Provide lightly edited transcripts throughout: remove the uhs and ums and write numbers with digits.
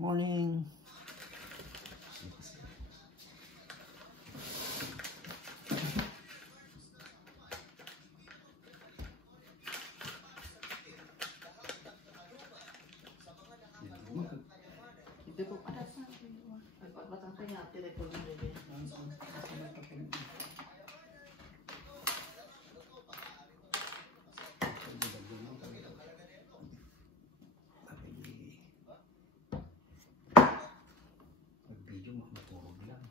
Morning. Ito po para sa pagbatang kanya telepono din. Mag-video matulog lang.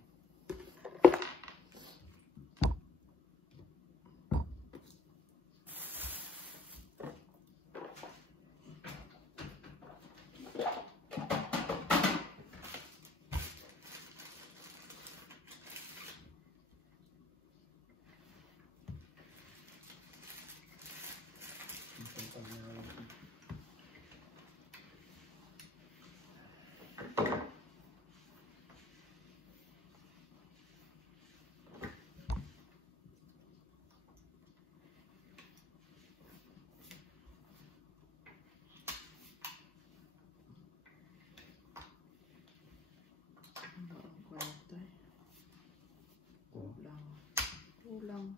Kulang.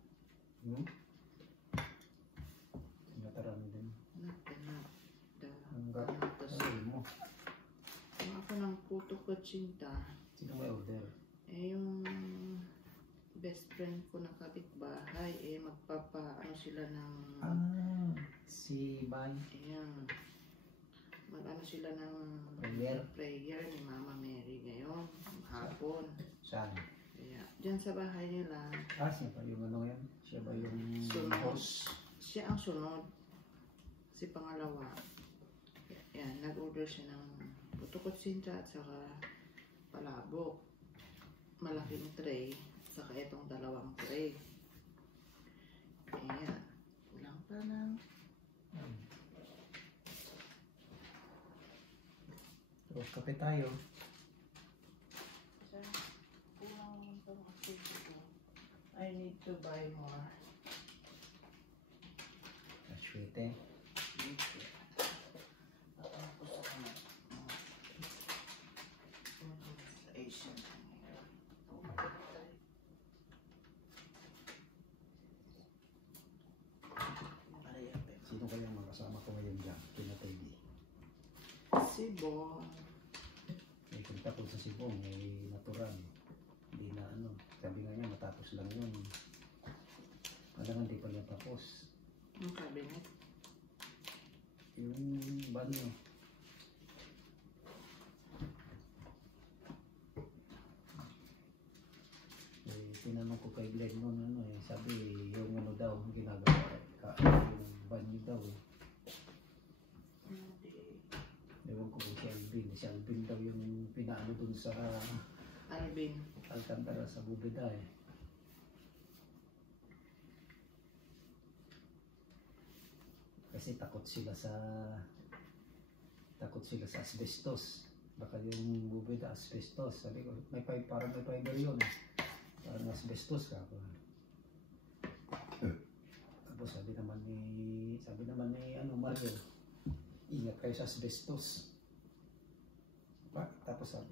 Natarami din. Hanggang mo. Kung ako ng puto ko tsinta. Sino may order? Yung best friend ko na kapitbahay, magpapa-ano sila ng... Si Bay. Ayan. Mag-ano sila ng prayer ni Mama Mary ngayon, hapon. Saan? Kaya, dyan sa bahay nila. Siya ba yung ano yan? Siya ba yung host? Siya ang sunod. Si pangalawa. Yan, nag-order siya ng puto kutsinta at saka palabok. Malaking tray. Saka itong dalawang tray. Ayan. Kulang pa ng... Tapos kape tayo. I need to buy more. Aswete. Asian. Sino kaya ang makasama ko ngayon dyan? Kina Teddy. Sibong. May punta ko sa Sibong, may natural. Hindi na ano. Sabi nga niya, matapos lang yun. Alam hindi pa niya tapos. Yung cabinet? Yung banyo. Tinanong ko kay Glenn noon, sabi yung ano daw, ginagawa, yung banyo daw Ewan ko kung si Alvin daw yung pinaano dun sa Alcantara sa Bubeda Kasi takot sila sa asbestos. Baka yung Bubeda asbestos. Sabi ko, parang may fiber yun. Parang asbestos ka. Tapos sabi naman ni Mario, ingat kayo sa asbestos. Tapos sabi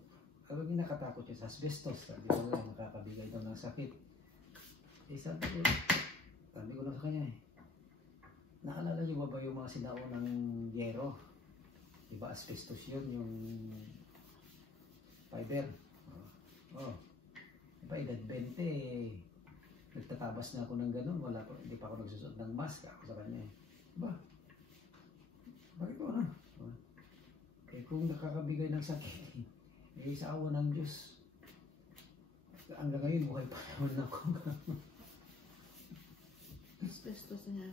yung nakatakot yun sa asbestos. Sabi ko lang, makakabigay daw ng sakit. Sabi ko lang sa kanya naalala niyo ba yung mga sinaunang yero? Diba asbestos yun, yung fiber. Diba edad 20, nagtatabas na ako ng ganun, hindi pa ako nagsusuot ng mask ako sa kanya Diba? Bakit ko kung nakakabigay ng sakit, sa awa ng Diyos, hanggang ngayon buhay pa naman ako. Asbestos niya.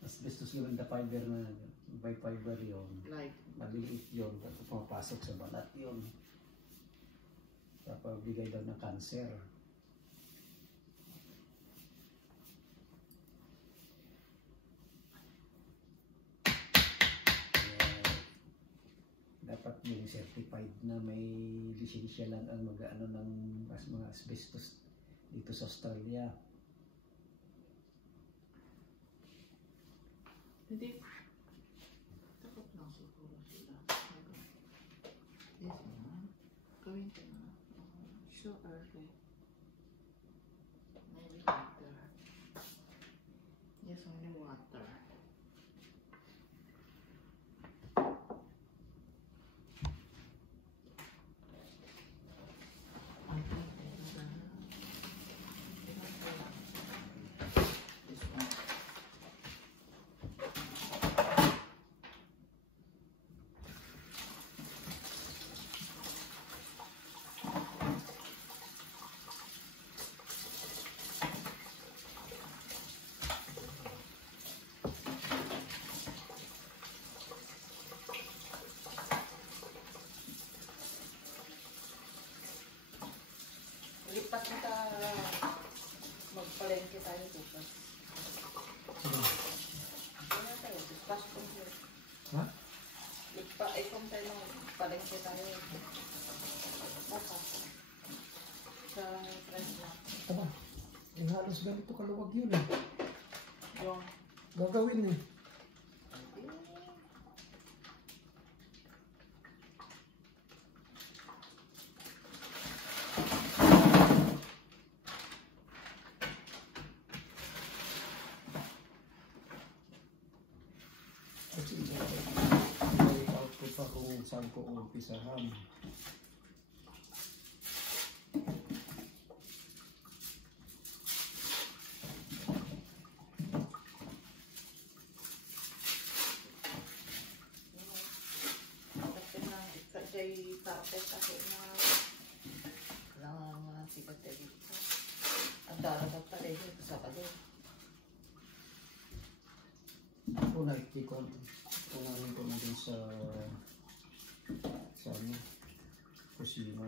Asbestos yun, the fiber na by fiber yun. Like? Maliliit yun, tapos pumapasok sa balat yun. Tapos bigay daw ng cancer. Dapat yung certified na may lisensya lang ang mag-ano ng mga asbestos dito sa Australia. Hindi. Takot lang siguro sila. gagawin ko na. So early. Maybe later. Yes, only water. Lipat kita, magpalengke tayo bukas. Ano tayo? Bukas kung Ha? lipat, kung tayo magpalengke tayo. Bukas. Sa friend na. Aba, halos ganito kaluwag yun eh. Yung, Gagawin eh. Kasi may out ko pa kung saan ko umpisahan. kasi na, kajay tapos ako na kailangan mga sikat tayo dito. Ang daragat pa rin sa kado. Unahin ko na din sa ano, kusina.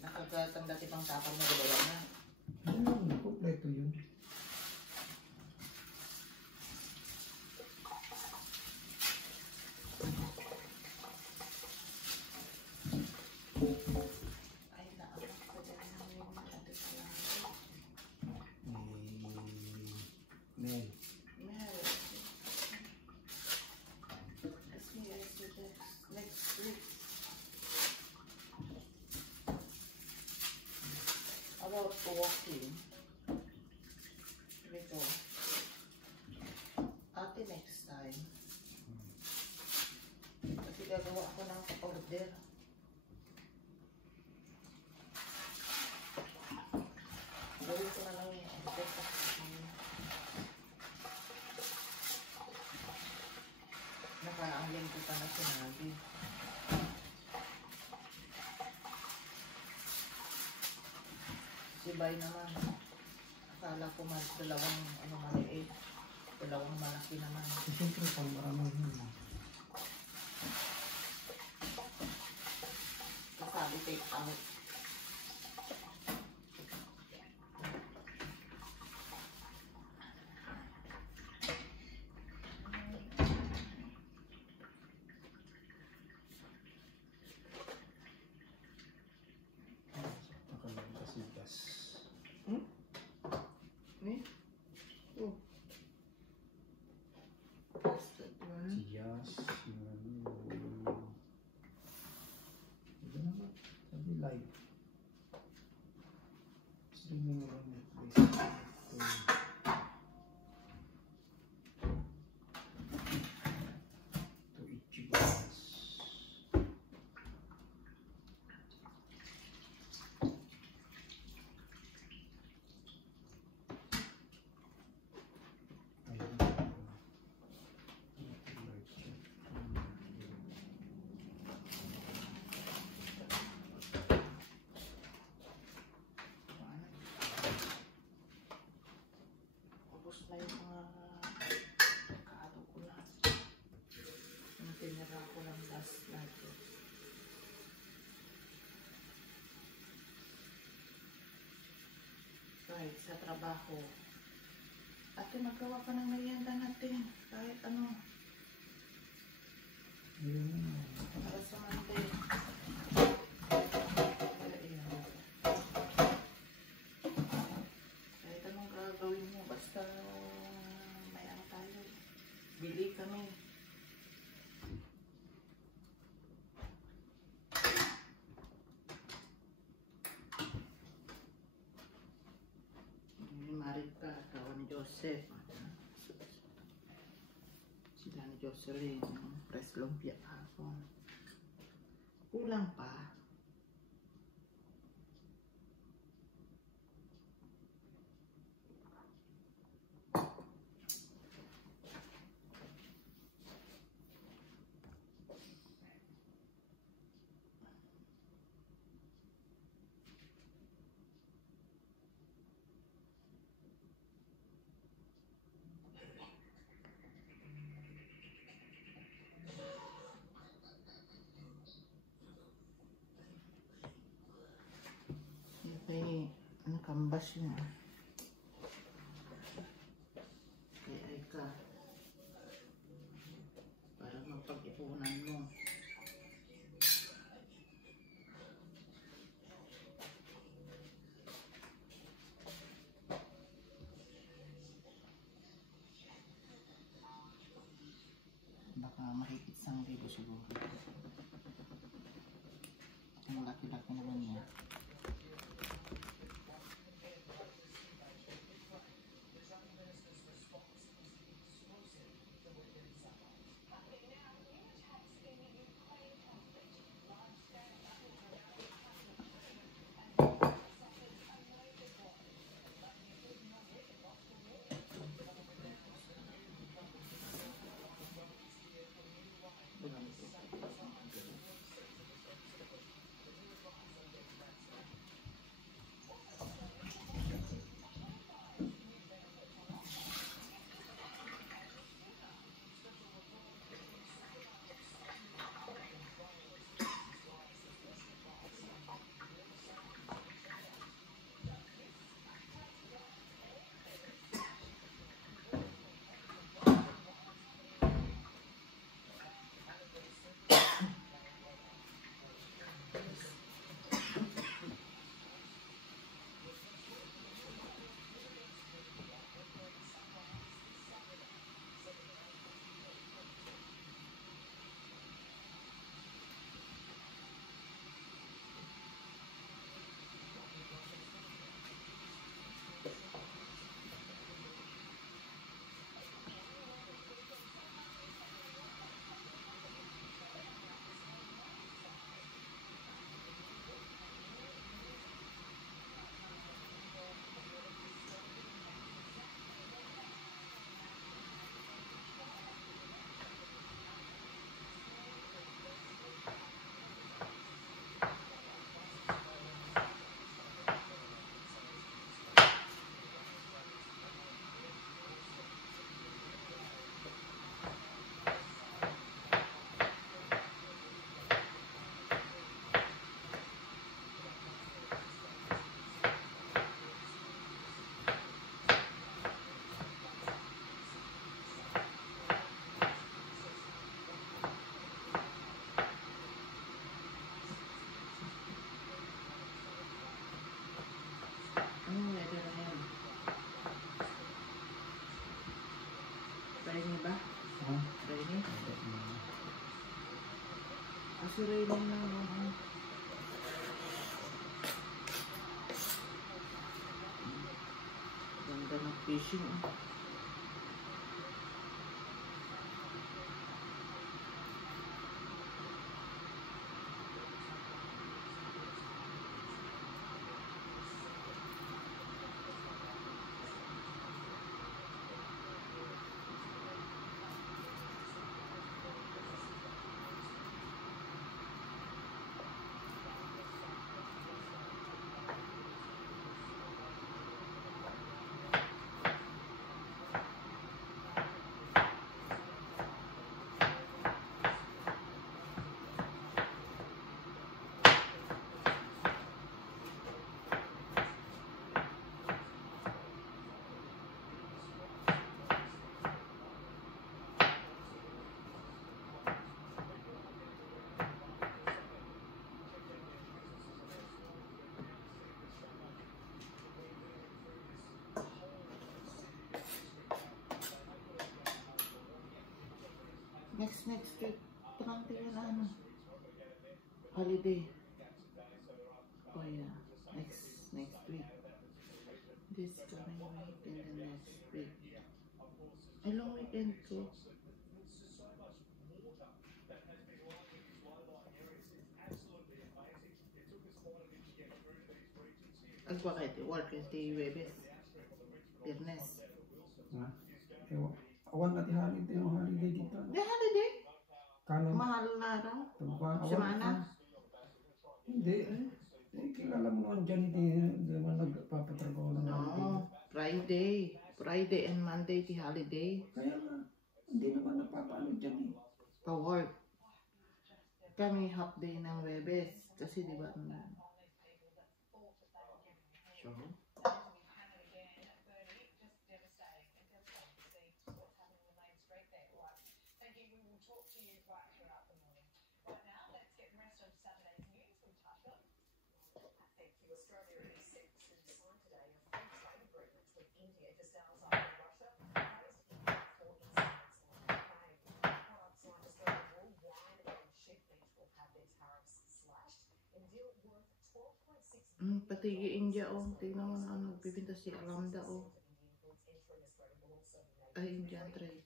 Nakagatanda tipang tapang na gagawa na. Ayun, kompleto yun. Ay, naanak ko dyan yung ating kailangan. Mel. Meron. Kasi I suggest next week. About walking. Dito. Ate next time. Kasi gagawa ako ng order. Gawin ko na lang yung order kasi nakaangling ko pa na sinabi. Si Bay naman, akala ko dalawang maliit, dalawang malaki naman. Siyempre, pang maraming yun. Sabi take out. Nakalang kasigas. Eh? Oh. Bastard one. Siyas. Ito naman. Sabi live. Streaming on Netflix. To Ichigas. Ubus na yung mga kado ko na. Yung tinira ko lang last night. Kahit sa trabaho. Ate, magawa ka ng merienda natin. Kahit ano. Para sa Monday. Kahit anong gagawin mo, basta may ano tayo. Bili kami. Jocelyn, press lumpia hapon. Kulang pa. Kaya nakambas niya. Kaya ay ka. Para mapag-ipunan mo. Baka mahigit 1,000 siguro. Ang laki-laki naman niya. Anong weather ngayon? Rainy ba? Rainy? Kasi rainy na ako. Ganda ng fishing. Next week, tanggal na ano? Holiday. Oh yeah, next week. This coming week and the next week. Ay, long weekend ko. Agwa kayo ti work yung ti Webes. Biyernes. Ha? Awan na ti holiday, no holiday dito. Di holiday. Kanon. Mahal na araw. Tumukha, Semana. Hindi. Kilala mo naman dyan, hindi naman nagpapatrabaho ng holiday. No, Friday. Friday and Monday ti holiday. Kaya nga, hindi naman nagpapaano dyan eh. Pa-work. Kami half day ng Webes. Kasi di ba, so, pati yung India tingnan mo na nagbibinta si Alamda ay Indian trade.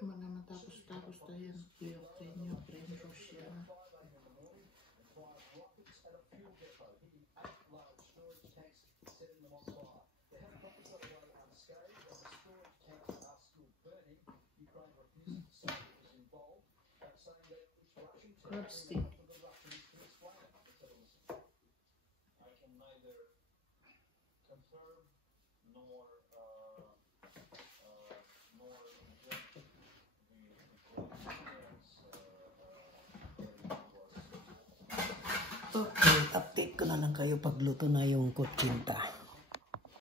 Cuma naman tapos tayo Ukraine, Russia. Crabstick. Okay, update ko na lang kayo pagluto na yung kutsinta.